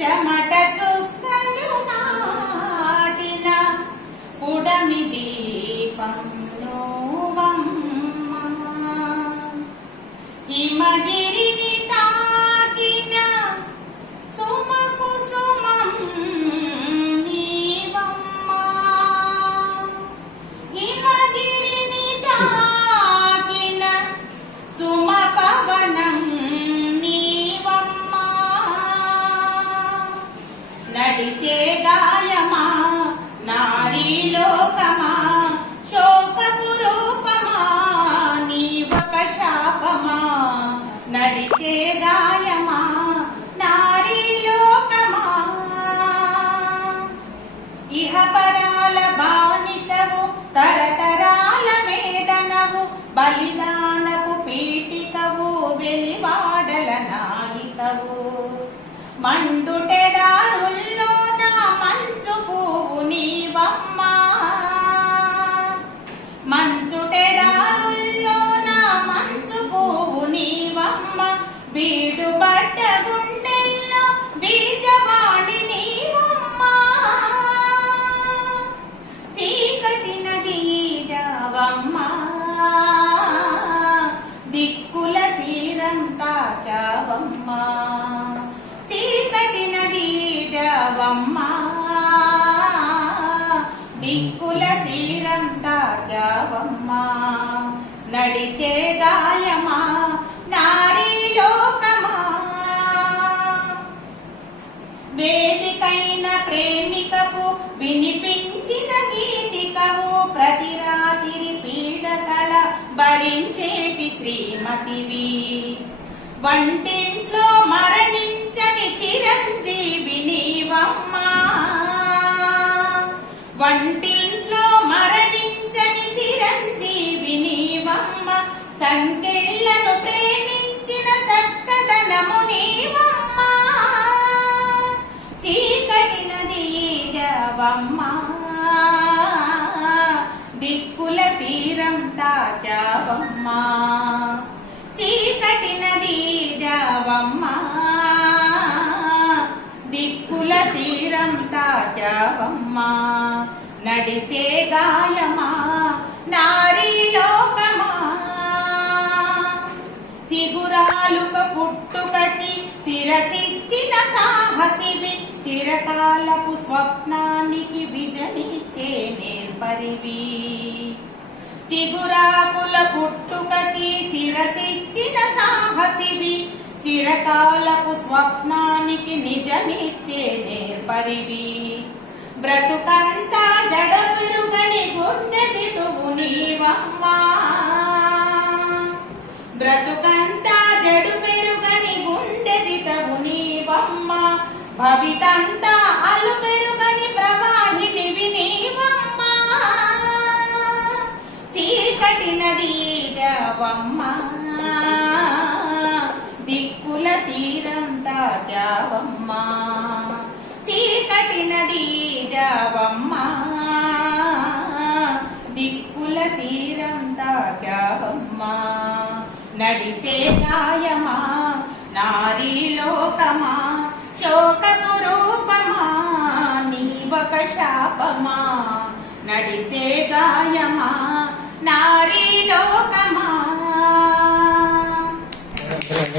చెమట చుక్కలు నాటిన పుడమి దీపం నువ్వమ్మ, హిమగిరిని తాకిన సుమకు సుమం నీవమ్మ, హిమగిరిని తాకిన సుమ పవనం నడిచే గాయమా నారీలోకమా శోకపు రూపమా నీవొక శాపమా, నడిచే గాయమా నారీలోకమా, ఇహపరాల బానిసవు తరతరాల వేదనవు బలిదానపు పీఠికవు వెలివాడల నాయికవు, మండుటెడారుల్లో నా మంచు పువ్వు నీవమ్మ, మంచుటెడారుల్లో నా మంచు పువ్వు నీవమ్మ, బీడుబడ్డ గుండెల్లో బీజవాణి నీవమ్మ, చీకటి నది జావమ్మ, దిక్కుల తీరం తాకావమ్మ, చీకటి నది దేవమ్మ, దిక్కుల తీరం తాకావమ్మ, నడిచే గాయమా నారీలోకమా, వేదికైన ప్రేమికకు వినిపించిన గీతికవు, ప్రతి రాత్రి పీడకల భరించేటి శ్రీమతివి, వంటింట్లో మరణించని చిరంజీవి నీవమ్మ, వంటింట్లో మరణించని చిరంజీవి నీవమ్మ, సంకెళ్లను ప్రేమించిన చక్కదనము నీవమ్మ, చీకటి నది దేవమ్మ, దిక్కుల తీరం తాకావమ్మ, చీకటి నది దేవమ్మ, దిక్కుల తీరం తాకావమ్మ, నడిచే గాయమా నారీలోకమా, చిగురాలుక పుట్టుకకి శిరసిచ్చిన సాహసివి, చిరకాలపు స్వప్నానికి విజనిచ్చే నేర్పరివి, చిగురాకుల పుట్టుకకి శిరసిచ్చిన సాహసివి, చిరకాలపు స్వప్నానికి నిజమిచ్చే నేర్పరివి, బ్రతుకంతా జడ పెరుగని గుండె దిటువు నీవమ్మ, బ్రతుకంతా జడు పెరుగని గుండె దిటవు నీవమ్మ, భవితంతా అలు పెరుగని ప్రవాహినివి నీవమ్మ, చీకటి నది దేవమ్మ, దిక్కుల తీరం తాకావమ్మ, చీకటి నది దేవమ్మ, దిక్కుల తీరం తాకావమ్మ, నడిచే గాయమా నారీలోకమా శోకపు రూపమా నీవొక శాపమా, నడిచే గాయమా నారీలోకమా